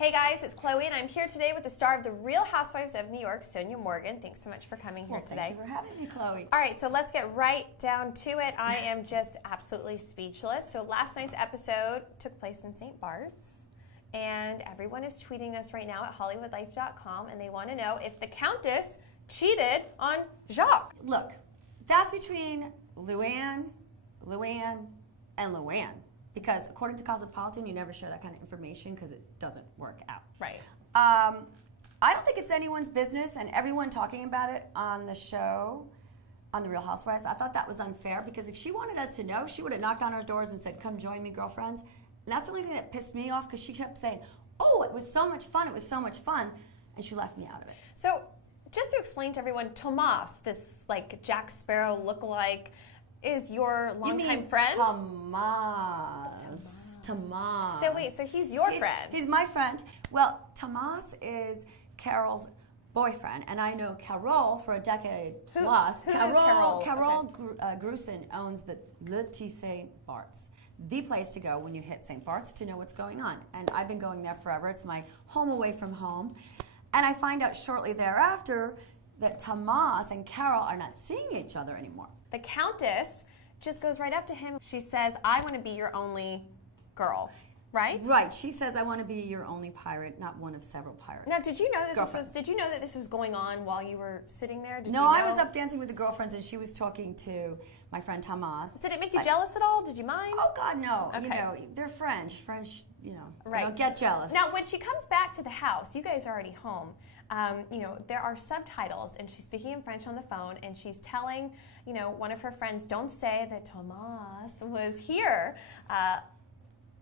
Hey guys, it's Chloe and I'm here today with the star of The Real Housewives of New York, Sonja Morgan. Thanks so much for coming here today. Thank you for having me, Chloe. All right, so let's get right down to it. I am just absolutely speechless. So last night's episode took place in St. Barts, and everyone is tweeting us right now at HollywoodLife.com, and they want to know if the Countess cheated on Jacques. Look, that's between Luann, and Luann. Because according to Cosmopolitan, you never share that kind of information because it doesn't work out. Right. I don't think it's anyone's business, and everyone talking about it on the show, on The Real Housewives, I thought that was unfair because if she wanted us to know, she would have knocked on our doors and said, come join me, girlfriends. And that's the only thing that pissed me off because she kept saying, oh, it was so much fun, it was so much fun, and she left me out of it. So just to explain to everyone, Tomas, this like Jack Sparrow lookalike, is your longtime friend? Tomas. So wait, so he's your friend? He's my friend. Well, Tomas is Carol's boyfriend, and I know Carol for a decade plus. Who is Carol? Carol Grusin owns the Le St. Barts, the place to go when you hit St. Barts to know what's going on. And I've been going there forever. It's my home away from home. And I find out shortly thereafter that Tomas and Carol are not seeing each other anymore. The Countess just goes right up to him. She says, I want to be your only girl, right? Right. She says, I want to be your only pirate, not one of several pirates. Now, did you know that this was going on while you were sitting there? No, I was up dancing with the girlfriends, and she was talking to my friend Tomas. Did it make you jealous at all? Did you mind? Oh, God, no. Okay. You know, they're French, you know, right. They don't get jealous. Now, when she comes back to the house, you guys are already home. You know, there are subtitles, and she's speaking in French on the phone, and she's telling, you know, one of her friends, don't say that Tomas was here.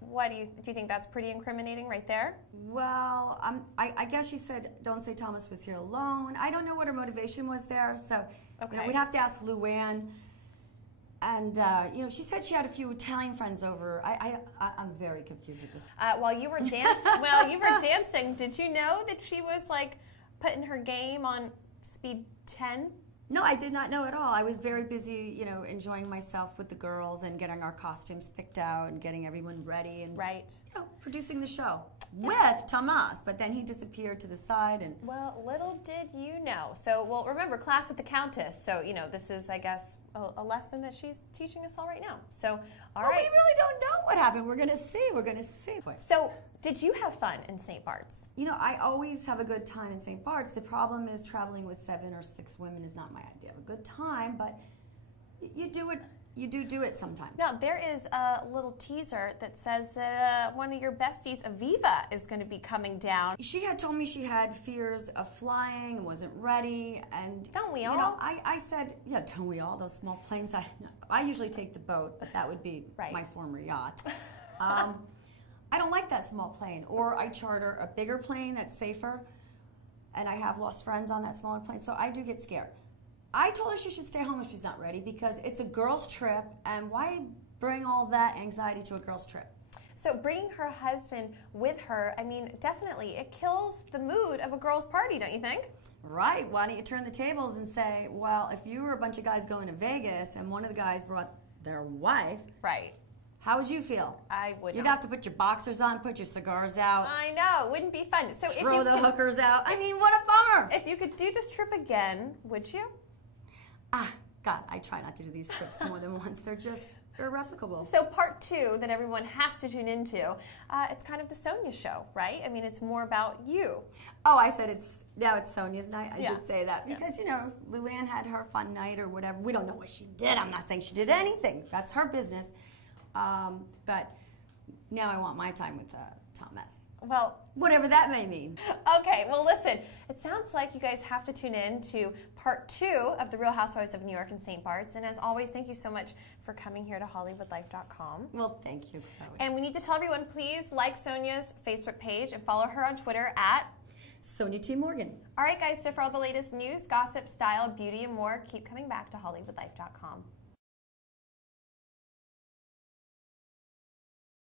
What do you think that's pretty incriminating right there? Well, I guess she said, don't say Thomas was here alone. I don't know what her motivation was there, so you know, we'd have to ask Luann. And, you know, she said she had a few Italian friends over. I'm very confused at this. While you were dancing, did you know that she was, like, putting her game on speed 10? No, I did not know at all. I was very busy, you know, enjoying myself with the girls and getting our costumes picked out and getting everyone ready and, right, you know, producing the show with Tomas. But then he disappeared to the side and... Well, little did you know. So, well, remember, class with the Countess. So, you know, this is, I guess, a lesson that she's teaching us all right now. So, all right. We really don't know what happened. We're going to see. We're going to see. So, did you have fun in St. Barts? You know, I always have a good time in St. Barts. The problem is traveling with 7 or 6 women is not my idea of a good time, but you do it. You do it sometimes. Now, there is a little teaser that says that one of your besties, Aviva, is going to be coming down. She had told me she had fears of flying and wasn't ready. And don't we all? You know, I said, yeah, don't we all? Those small planes. I usually take the boat, but that would be my former yacht. I don't like that small plane. Or I charter a bigger plane that's safer, and I have lost friends on that smaller plane, so I do get scared. I told her she should stay home if she's not ready because it's a girl's trip, and why bring all that anxiety to a girl's trip? So bringing her husband with her, I mean, definitely, it kills the mood of a girl's party, don't you think? Right. Why don't you turn the tables and say, well, if you were a bunch of guys going to Vegas and one of the guys brought their wife, right? How would you feel? I would. You'd have to put your boxers on, put your cigars out. I know, it wouldn't be fun. So throw the hookers out. I mean, what a bummer. If you could do this trip again, would you? God, I try not to do these trips more than once. They're just irreplicable. So part 2 that everyone has to tune into, it's kind of the Sonja show, right? I mean, it's more about you. Oh, I said now it's Sonja's night. I did say that because, you know, Luann had her fun night or whatever. We don't know what she did. I'm not saying she did anything. That's her business. But now I want my time with Thomas. Well, whatever that may mean. Okay, well listen, it sounds like you guys have to tune in to part 2 of The Real Housewives of New York and St. Barts. And as always, thank you so much for coming here to HollywoodLife.com. Well, thank you, Chloe. And we need to tell everyone, please like Sonja's Facebook page and follow her on Twitter at Sonja T. Morgan. All right, guys, so for all the latest news, gossip, style, beauty, and more, keep coming back to HollywoodLife.com.